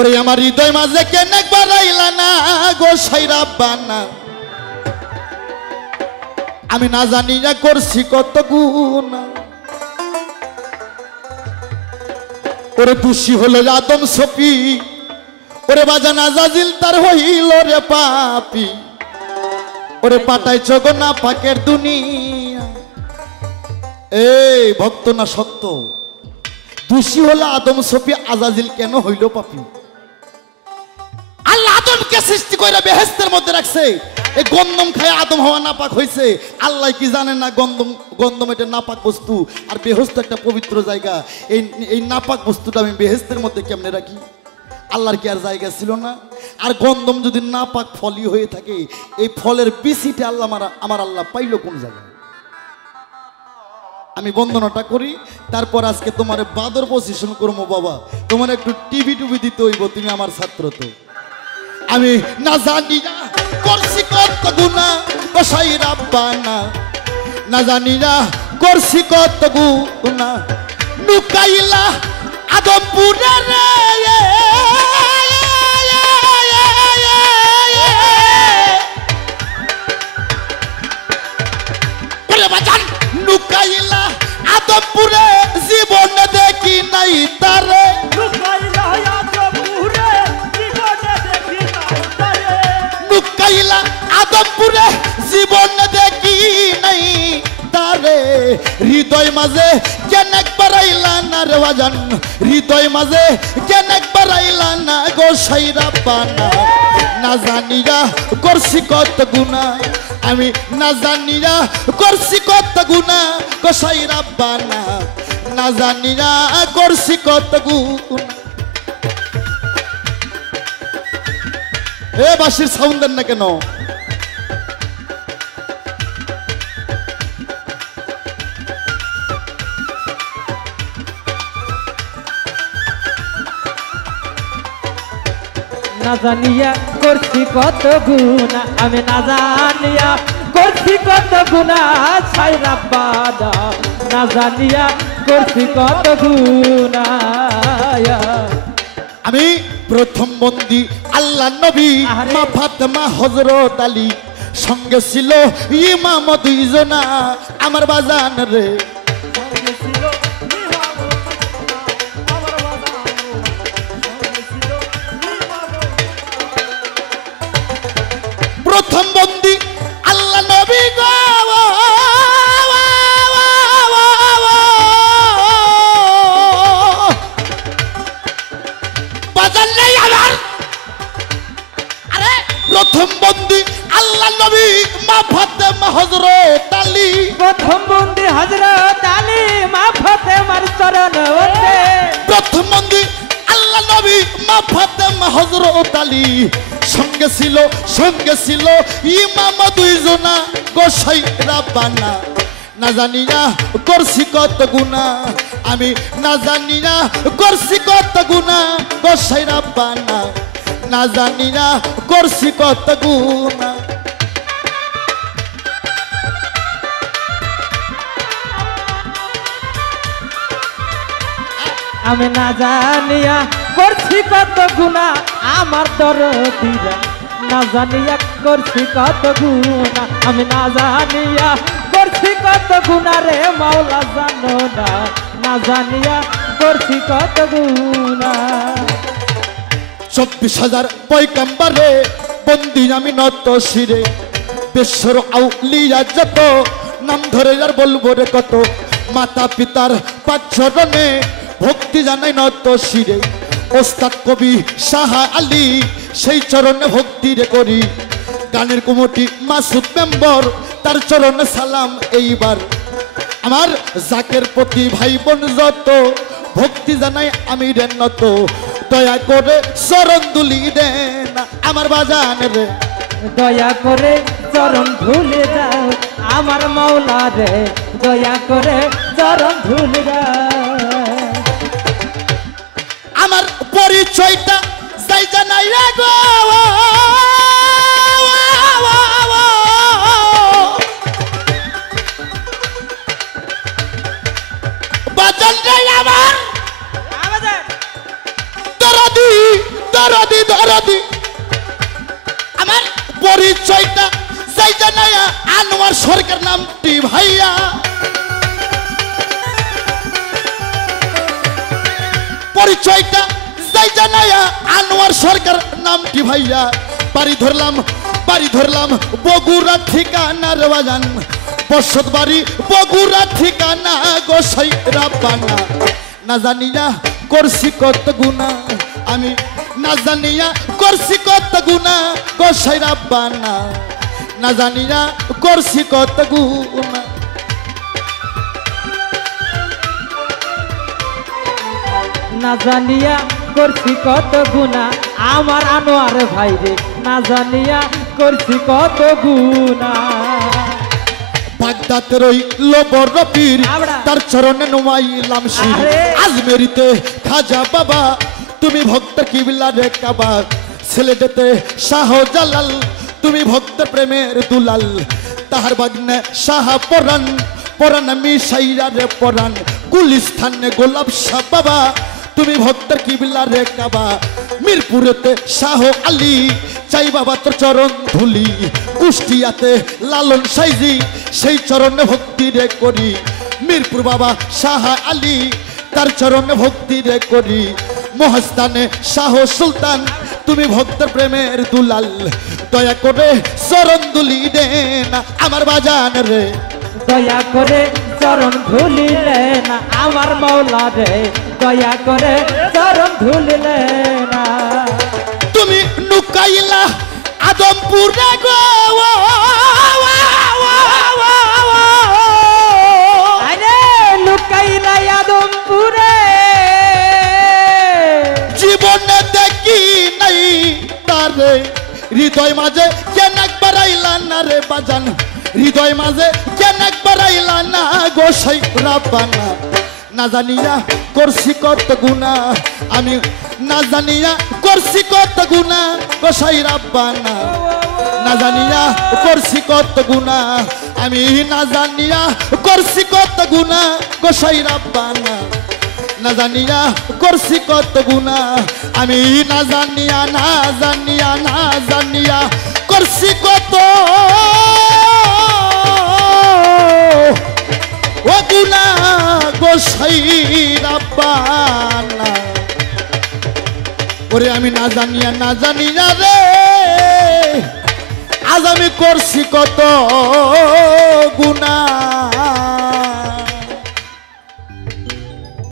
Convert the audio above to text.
ওরে আমার হৃদয় মাঝে কেন একবার আইলা না গোসাই রাব্বানা আমি না জানি না করছি কত গুনাহ ওরে দোষী হলো আদম সফি ওরে বাজান আজাজিল তার হইল রে পাপী ওরে পাটাইছ গো না পাকের দুনিয়া এই ভক্ত না সত্য দোষী হলো আদম সফি আজাজিল কেন হইল পাপী আল্লাহ আদমকে সৃষ্টি কইরা বেহেশতের মধ্যে রাখছে এই গন্ধম খায় আদম হওয়া নাপাক হইছে আল্লাহ কি জানে না গন্ধম এটা নাপাক বস্তু আর বেহেশত একটা পবিত্র জায়গা এই নাপাক বস্তুটা আমি বেহেশতের মধ্যে কেমনে রাখি আল্লাহর কি আর জায়গা ছিল না আর গন্ধম যদি নাপাক ফলই হয়ে থাকে এই ফলের বিচিটা আল্লাহ আমার আল্লাহ পাইলো কোন জায়গায় আমি বন্দনাটা করি তারপর আজকে তোমার বাদর পজিশন করবো বাবা তোমার একটু টিভি দিতে হইব তুমি আমার ছাত্র তো আমি না জানি না করছি কত গুনাহ গোসাই রাব্বানা না জানি না করছি কত গুনাহ নুকাইলা আদমপুরে রে ওরে বাজান নুকাইলা আদমপুরে জীবন দেখি নাই তারে নুকাইলা আদমপুরে জীবন দেখি নাই তারে হৃদয় মাঝে কেন একবার আইলা না রে বাজান হৃদয় মাঝে কেন একবার আইলা না গোসাই রাব্বানা না জানিয়া করছি কত গুনাহ আমি না জানিয়া করছি কত গুনাহ গোসাই রাব্বানা না জানিয়া করছি কত গুনাহ এ বাঁশির সাউন্ড দেন না কেন না জানিয়া করছি কত গুনাহ আমি না জানিয়া করছি কত গুনাহ ছাই রাব্বানা না জানিয়া করছি কত গুনাহ আমি প্রথম বন্দী আল্লাহ নবী মা ফাতেমা হযরত আলী সঙ্গে ছিল ইমাম দুইজনা আমার বাজান রে প্রথম বন্দী আল্লাহ নবী গো প্রথম বন্দী আল্লাহ নবী মা ফাতেমা হযরত আলী প্রথম বন্দী হযরত আলী মা ফাতেমার চরণে প্রথম বন্দী আল্লাহ নবী মা ফাতেমা হযরত আলী সঙ্গে ছিল ইমাম দুইজনা গোসাই রাব্বানা না জানিয়া করছি কত গুনাহ আমি না জানিয়া করছি কত গুনাহ গোসাই রাব্বানা না জানিয়া করছি কত গুনাহ আমি না জানিয়া করছি কত গুনাহ আমার দরদিরা না জানিয়া করছি কত গুনাহ আমি না জানিয়া করছি কত গুনাহ রে মাওলা জানো না না জানিয়া করছি কত গুনাহ 24,000 পয়গম্বরে বন্দী আমি নত শিরে বিশ্বর আউলিয়া যত নাম ধরে আর বলবো রে কত মাতা পিতার পাঁচ চরণে ভক্তি জানাই নত শিরে ওস্তাদ কবি শাহ আলী সেই চরণে ভক্তি রে করি গানের কমিটি মাসুদ মেম্বার তার চরণে সালাম এইবার আমার জাকের প্রতি ভাই বোন যত ভক্তি জানাই আমি রে নত দয়া করে চরণ দুলি দেন আমার বাজান রে দয়া করে চরণ ধুলে দাও আমার মাওলা রে দয়া করে চরণ ধুলে দাও আমার পরিচয়টা যাই জানাই রে গো বাজান রে আমার দরদি দরদি আমার পরিচয়টা যাই জানায়া আনোয়ার সরকার নামটি ভাইয়া পরিচয়টা যাই জানায়া আনোয়ার সরকার নামটি ভাইয়া বাড়ি ধরলাম বগুড়া ঠিকানার বাজান বসত বাড়ি বগুড়া ঠিকানা গোসাই রাব্বানা না জানিয়া করছি কত গুণা আমি না জানিয়া করছি কত গুণা গোসাই রাব্বানা না জানিয়া করছি কত গুণা না জানিয়া করছি কত গুণা আমার আনোয়ার ভাই রে না জানিয়া করছি কত গুণা বাগদাতের ওই লোবর পীর তার চরণে নুমাইলাম শির আজমেরিতে খাজা বাবা তুমি ভক্ত কিবলা রে কাবা সিলেটেতে শাহজালাল তুমি ভক্ত প্রেমের দুলাল তাহার বাগনে শাহ পরান পরান মিশাইরা রে পরান গুলিস্থানে গোলাপ শাহ বাবা তুমি ভক্ত কিবলা রে কাবা মিরপুরেতে শাহ আলী চাই বাবা তোর চরণ ধুলি কুষ্টিয়াতে লালন সাইজি সেই চরণে ভক্তি রে করি মিরপুর বাবা শাহ আলী তার চরণে ভক্তি রে করি মহাস্থানে শাহ সুলতান তুমি ভক্ত প্রেমের দুলাল দয়া করে চরণ দুলি দে না আমার বাজান রে দয়া করে চরণ ধুলিলে না আমার মৌলা রে দয়া করে চরণ ধুলিলে না তুমি নুকাইলা আদমপুরে গো আরে লুকাইলা আদমপুরে জীবনে দেখি নাই তারে হৃদয় মাঝে কেন একবার আইলা না রে বাজান হৃদয় মাঝে কেন একবার আইলা না গোসাই রাব্বানা না জানিয়া করছি কত গুণা আমি না জানিয়া করছি কত গুণা গোসাই রাব্বানা না জানিয়া করছি কত গুণা আমি না জানিয়া করছি কত গুণা গোসাই রাব্বানা না জানিয়া করছি কত গুণা আমি না জানিয়া করছি কত ও গুণা গোসাই রাব্বানা ওরে আমি না জানিয়া রে আজ আমি করছি কত